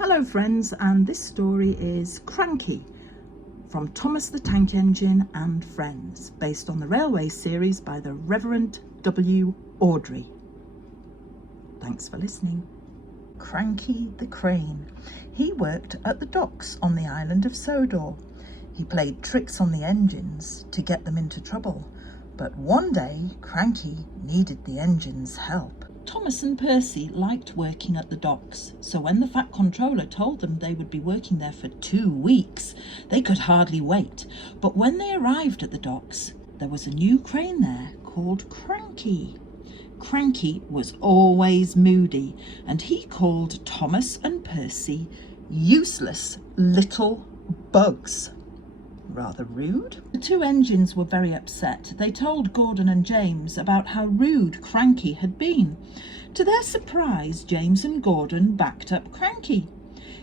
Hello friends, and this story is Cranky from Thomas the Tank Engine and Friends, based on the railway series by the Reverend W. Awdry. Thanks for listening. Cranky the Crane. He worked at the docks on the island of Sodor. He played tricks on the engines to get them into trouble, but one day Cranky needed the engine's help. Thomas and Percy liked working at the docks, so when the Fat Controller told them they would be working there for 2 weeks, they could hardly wait. But when they arrived at the docks, there was a new crane there called Cranky. Cranky was always moody, and he called Thomas and Percy useless little bugs. Rather rude. The 2 engines were very upset. They told Gordon and James about how rude Cranky had been. To their surprise, James and Gordon backed up Cranky.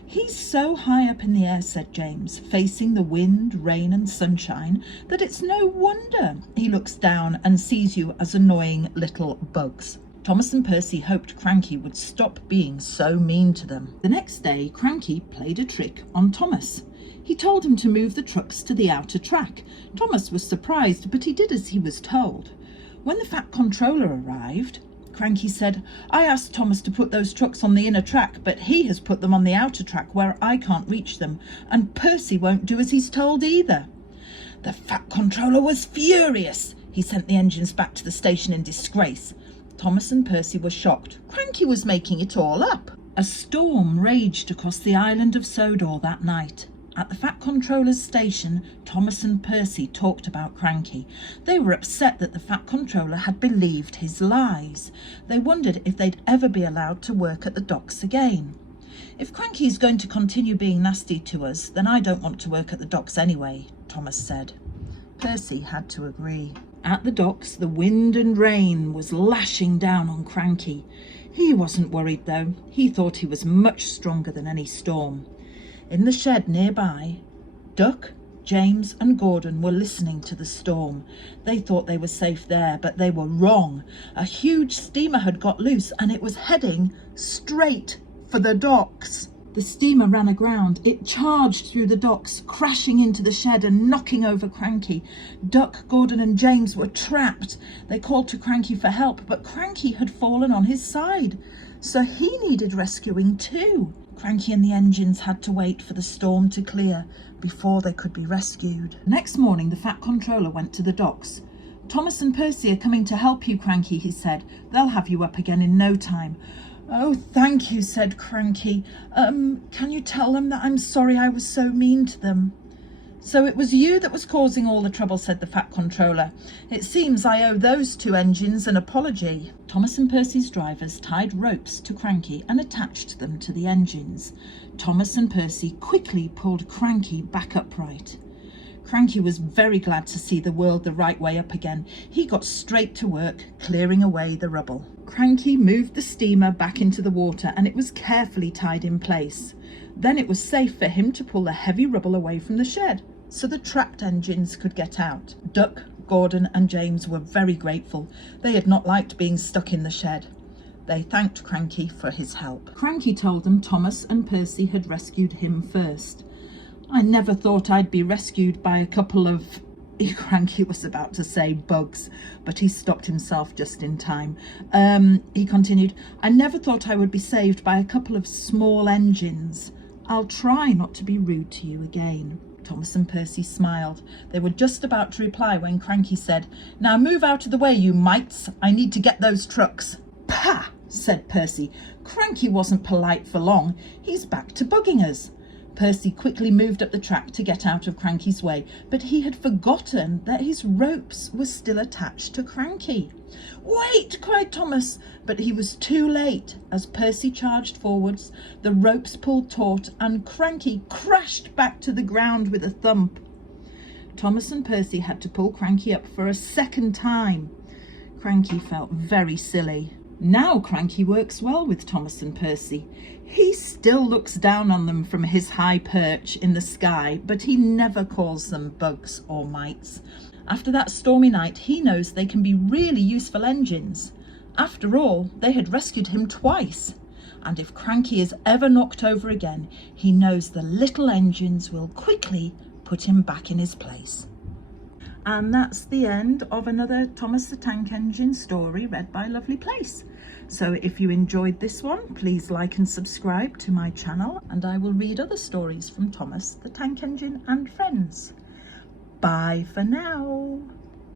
"He's so high up in the air," said James, "facing the wind, rain and sunshine, that it's no wonder he looks down and sees you as annoying little bugs." Thomas and Percy hoped Cranky would stop being so mean to them. The next day, Cranky played a trick on Thomas. He told him to move the trucks to the outer track. Thomas was surprised, but he did as he was told. When the Fat Controller arrived, Cranky said, "I asked Thomas to put those trucks on the inner track, but he has put them on the outer track where I can't reach them, and Percy won't do as he's told either." The Fat Controller was furious. He sent the engines back to the station in disgrace. Thomas and Percy were shocked. Cranky was making it all up. A storm raged across the island of Sodor that night. At the Fat Controller's station, Thomas and Percy talked about Cranky. They were upset that the Fat Controller had believed his lies. They wondered if they'd ever be allowed to work at the docks again. "If Cranky's going to continue being nasty to us, then I don't want to work at the docks anyway," Thomas said. Percy had to agree. At the docks, the wind and rain was lashing down on Cranky. He wasn't worried though. He thought he was much stronger than any storm. In the shed nearby, Duck, James and Gordon were listening to the storm. They thought they were safe there, but they were wrong. A huge steamer had got loose and it was heading straight for the docks. The steamer ran aground. It charged through the docks, crashing into the shed and knocking over Cranky. Duck, Gordon and James were trapped. They called to Cranky for help, but Cranky had fallen on his side, so he needed rescuing too. Cranky and the engines had to wait for the storm to clear before they could be rescued. Next morning, the Fat Controller went to the docks. "Thomas and Percy are coming to help you, Cranky," he said. "They'll have you up again in no time." "Oh, thank you," said Cranky. Can you tell them that I'm sorry I was so mean to them?" "So it was you that was causing all the trouble," said the Fat Controller. "It seems I owe those 2 engines an apology." Thomas and Percy's drivers tied ropes to Cranky and attached them to the engines. Thomas and Percy quickly pulled Cranky back upright. Cranky was very glad to see the world the right way up again. He got straight to work, clearing away the rubble. Cranky moved the steamer back into the water and it was carefully tied in place. Then it was safe for him to pull the heavy rubble away from the shed, so the trapped engines could get out. Duck, Gordon and James were very grateful. They had not liked being stuck in the shed. They thanked Cranky for his help. Cranky told them Thomas and Percy had rescued him first. "I never thought I'd be rescued by a couple of..." Cranky was about to say bugs, but he stopped himself just in time. He continued, "I never thought I would be saved by a couple of small engines. I'll try not to be rude to you again." Thomas and Percy smiled. They were just about to reply when Cranky said, "Now move out of the way, you mites. I need to get those trucks." "Pah!" said Percy. "Cranky wasn't polite for long. He's back to bugging us." Percy quickly moved up the track to get out of Cranky's way, but he had forgotten that his ropes were still attached to Cranky. "Wait!" cried Thomas, but he was too late. As Percy charged forwards, the ropes pulled taut and Cranky crashed back to the ground with a thump. Thomas and Percy had to pull Cranky up for a second time. Cranky felt very silly. Now Cranky works well with Thomas and Percy. He still looks down on them from his high perch in the sky, but he never calls them bugs or mites. After that stormy night, he knows they can be really useful engines. After all, they had rescued him twice. and if Cranky is ever knocked over again, he knows the little engines will quickly put him back in his place. And that's the end of another Thomas the Tank Engine story read by Lovely Place. So if you enjoyed this one, please like and subscribe to my channel, and I will read other stories from Thomas the Tank Engine and friends. Bye for now.